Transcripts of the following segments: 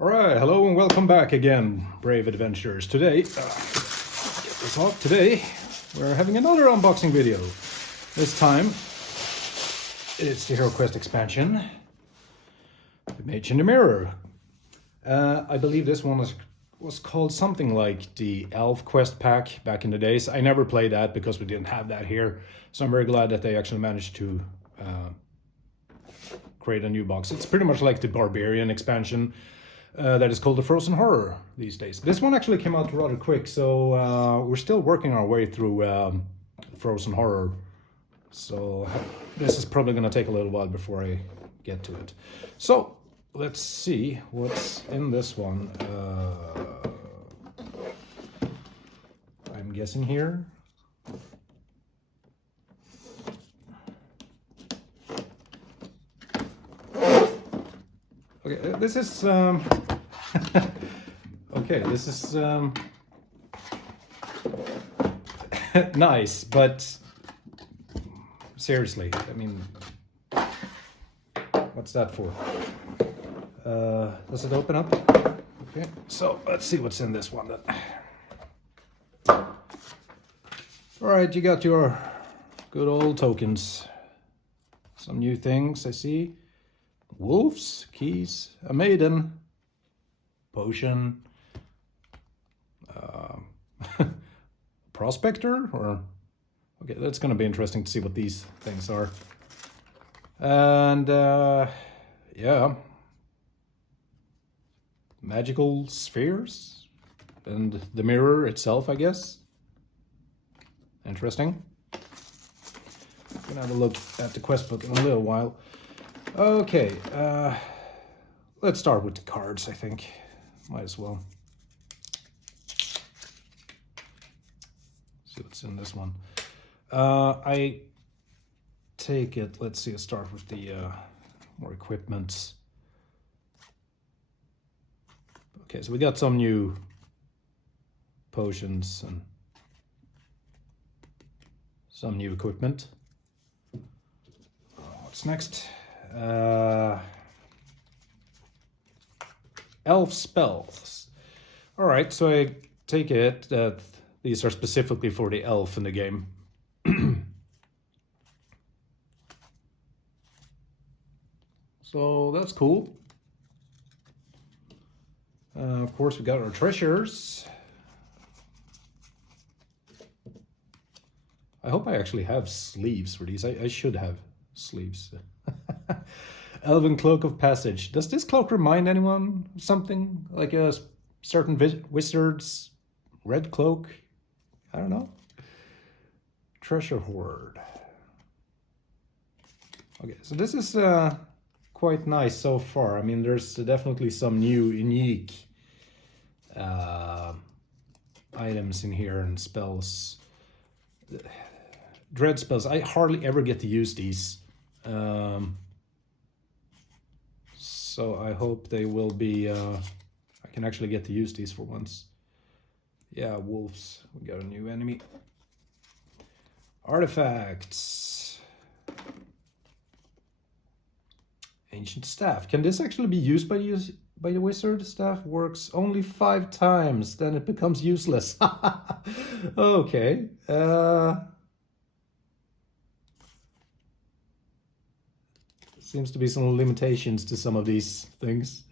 Alright, hello and welcome back again, brave adventurers. Today, get this off. Today, we're having another unboxing video. This time, it's the Heroquest expansion, the Mage in the Mirror. I believe this one was called something like the Elf Quest pack back in the days. I never played that because we didn't have that here, so I'm very glad that they actually managed to create a new box. It's pretty much like the Barbarian expansion. That is called the Frozen Horror these days. This one actually came out rather quick, so we're still working our way through Frozen Horror. So this is probably going to take a little while before I get to it. So let's see what's in this one. I'm guessing here. Okay, this is okay, this is nice, but seriously, I mean, what's that for? Does it open up? Okay, so let's see what's in this one then. All right, you got your good old tokens. Some new things I see. Wolves, keys, a maiden, potion, prospector, or okay, that's going to be interesting to see what these things are. And yeah, magical spheres and the mirror itself, I guess. Interesting. I'm gonna have a look at the quest book in a little while. Okay, let's start with the cards, I think. Might as well. See what's in this one. I take it, let's see, let's start with the more equipment. Okay, so we got some new potions and some new equipment. What's next? Elf spells. All right, so I take it that these are specifically for the elf in the game. So that's cool. Of course, we got our treasures. I hope I actually have sleeves for these. I should have sleeves. Elven Cloak of Passage. Does this cloak remind anyone of something? Like a certain wizard's red cloak? I don't know. Treasure Hoard. Okay, so this is quite nice so far. I mean, there's definitely some new, unique items in here and spells. Dread spells. I hardly ever get to use these. So I hope they will be, I can actually get to use these for once. Yeah, wolves. We got a new enemy. Artifacts. Ancient staff. Can this actually be used by the wizard? Staff works only 5 times, then it becomes useless. Okay. Seems to be some limitations to some of these things.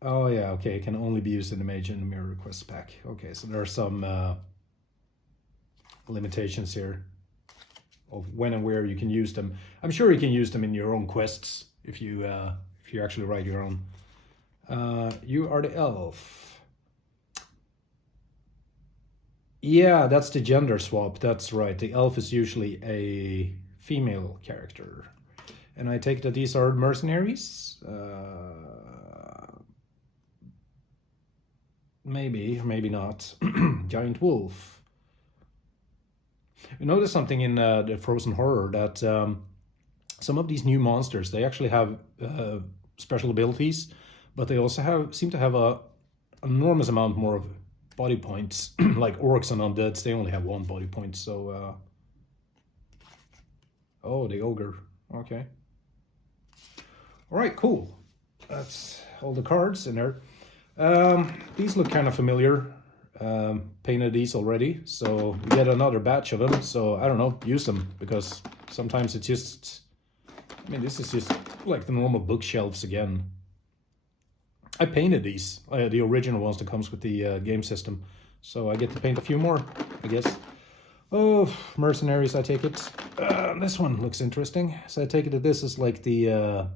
Oh yeah, okay, it can only be used in the Mage and the Mirror Request pack. Okay, so there are some limitations here of when and where you can use them. I'm sure you can use them in your own quests if you actually write your own. You are the elf. Yeah, that's the gender swap. That's right. The elf is usually a female character. And I take that these are mercenaries. Maybe, maybe not. Giant wolf. You notice something in the Frozen Horror that some of these new monsters, they actually have special abilities, but they also seem to have an enormous amount more of body points. Like orcs and undeads, they only have 1 body point. So, oh, the ogre. Okay. All right, cool. That's all the cards in there. These look kind of familiar. Painted these already, so get another batch of them. So I don't know, use them, because sometimes it's just, I mean, this is just like the normal bookshelves again. I painted these, the original ones that comes with the game system, so I get to paint a few more, I guess. Oh, mercenaries, I take it. This one looks interesting. So I take it that this is like the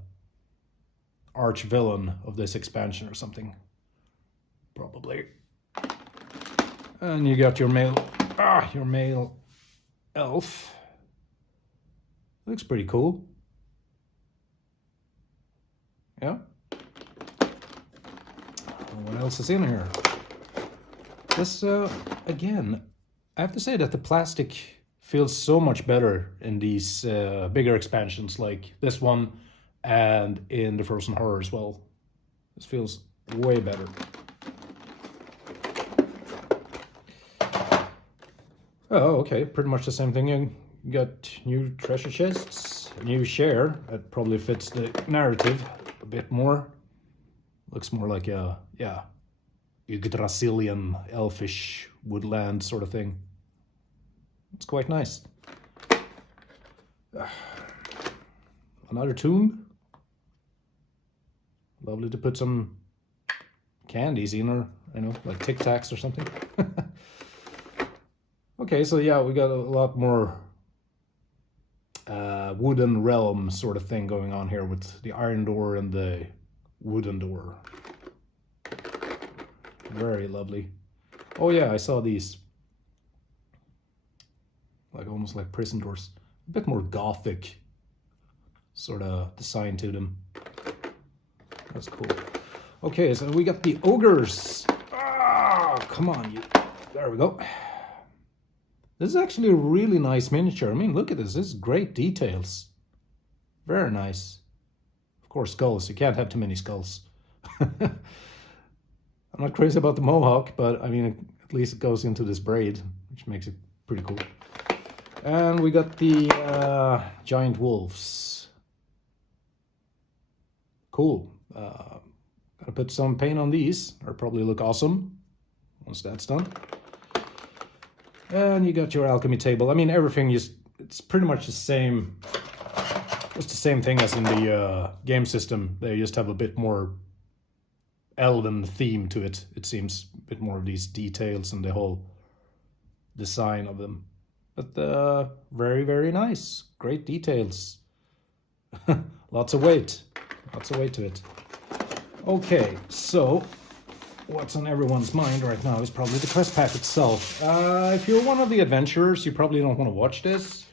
arch villain of this expansion or something. Probably. And you got your male elf. Looks pretty cool. Yeah. What else is in here? This, again, I have to say that the plastic feels so much better in these bigger expansions like this one and in the Frozen Horror as well. This feels way better. Oh, okay, pretty much the same thing. You got new treasure chests, a new share. That probably fits the narrative a bit more. Looks more like a, yeah, Yggdrasilian, elfish, woodland sort of thing. It's quite nice. Another tomb. Lovely to put some candies in, or, you know, like Tic Tacs or something. Okay, so yeah, we got a lot more wooden realm sort of thing going on here with the iron door and the wooden door. Very lovely. Oh yeah, I saw these. Like almost like prison doors. A bit more gothic sort of design to them. That's cool. Okay, so we got the ogres. Ah, come on, you. There we go. This is actually a really nice miniature. I mean, look at this. This is great details. Very nice. Of course, skulls. You can't have too many skulls. I'm not crazy about the mohawk, but I mean, at least it goes into this braid, which makes it pretty cool. And we got the giant wolves. Cool. Gotta put some paint on these. They'll probably look awesome once that's done. And you got your alchemy table. I mean, everything is, it's pretty much the same. It's the same thing as in the game system. They just have a bit more elven theme to it. It seems a bit more of these details and the whole design of them. But very, very nice. Great details. Lots of weight. Lots of weight to it. Okay, so what's on everyone's mind right now is probably the quest pack itself. If you're one of the adventurers, you probably don't want to watch this.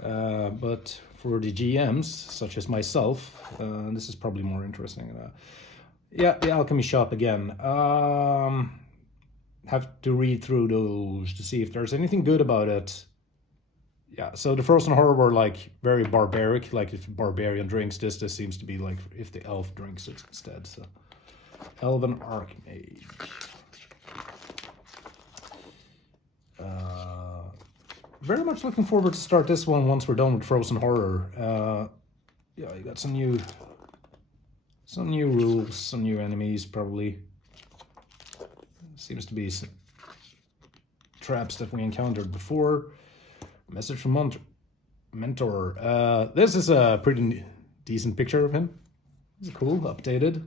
But for the GMs, such as myself, this is probably more interesting. Yeah, the alchemy shop again. Have to read through those to see if there's anything good about it. Yeah, so the Frozen Horror were like very barbaric. Like if a barbarian drinks this seems to be like if the elf drinks it instead. So Elven Archmage. Very much looking forward to start this one once we're done with Frozen Horror. Yeah, you got some new rules, some new enemies probably. Seems to be some traps that we encountered before. Message from Mentor. This is a pretty decent picture of him. It's cool, updated.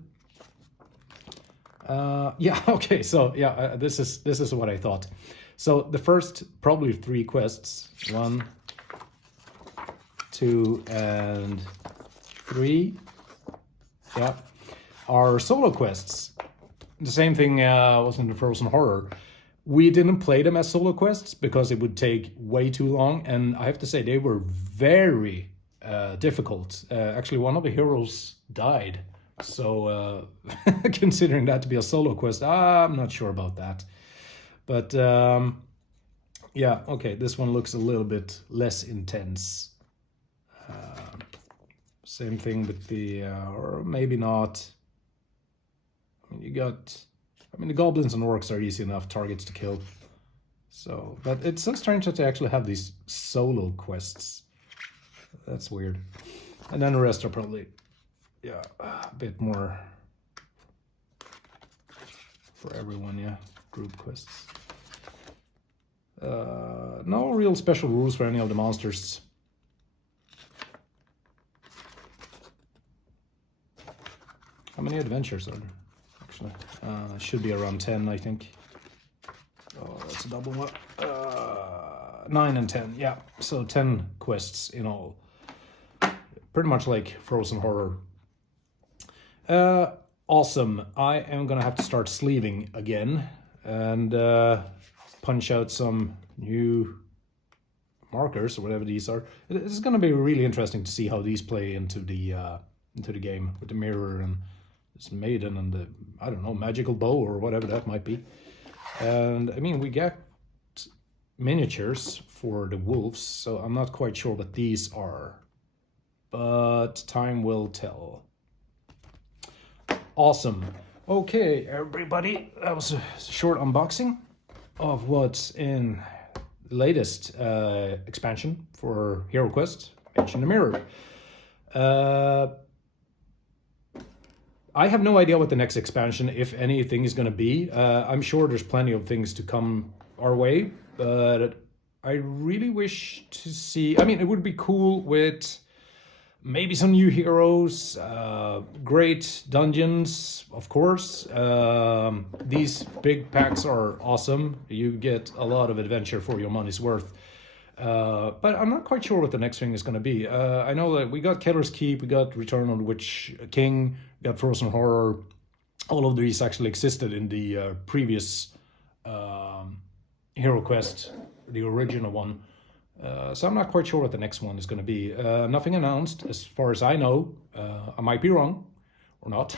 Yeah, okay, so yeah, this is what I thought. So the first probably 3 quests, 1, 2, and 3, yeah, are solo quests. The same thing was in the Frozen Horror. We didn't play them as solo quests because it would take way too long, and I have to say they were very difficult. Actually, one of the heroes died, so considering that to be a solo quest, I'm not sure about that. But yeah, okay, this one looks a little bit less intense. Same thing with the, or maybe not. I mean, the goblins and orcs are easy enough targets to kill. So, but it's so strange that they actually have these solo quests. That's weird. And then the rest are probably yeah, a bit more for everyone, yeah. Group quests. No real special rules for any of the monsters. How many adventures are there, actually? Should be around 10, I think. Oh, that's a double one. 9 and 10, yeah. So 10 quests in all. Pretty much like Frozen Horror. Awesome. I am gonna have to start sleeving again and punch out some new markers or whatever these are. It's gonna be really interesting to see how these play into the game with the mirror and this maiden and the, I don't know, magical bow or whatever that might be. And I mean, we get miniatures for the wolves, so I'm not quite sure what these are, but time will tell. Awesome. Okay, everybody, that was a short unboxing of what's in the latest expansion for Heroquest, Mage in the Mirror. I have no idea what the next expansion, if anything, is going to be. I'm sure there's plenty of things to come our way, but I really wish to see... I mean, it would be cool with maybe some new heroes, great dungeons, of course. These big packs are awesome. You get a lot of adventure for your money's worth. But I'm not quite sure what the next thing is going to be. I know that we got Keller's Keep, we got Return of the Witch King, we got Frozen Horror. All of these actually existed in the previous Heroquest, the original one. So I'm not quite sure what the next one is going to be. Nothing announced, as far as I know. I might be wrong, or not.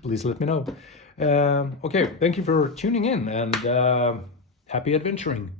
Please let me know. Okay, thank you for tuning in, and happy adventuring.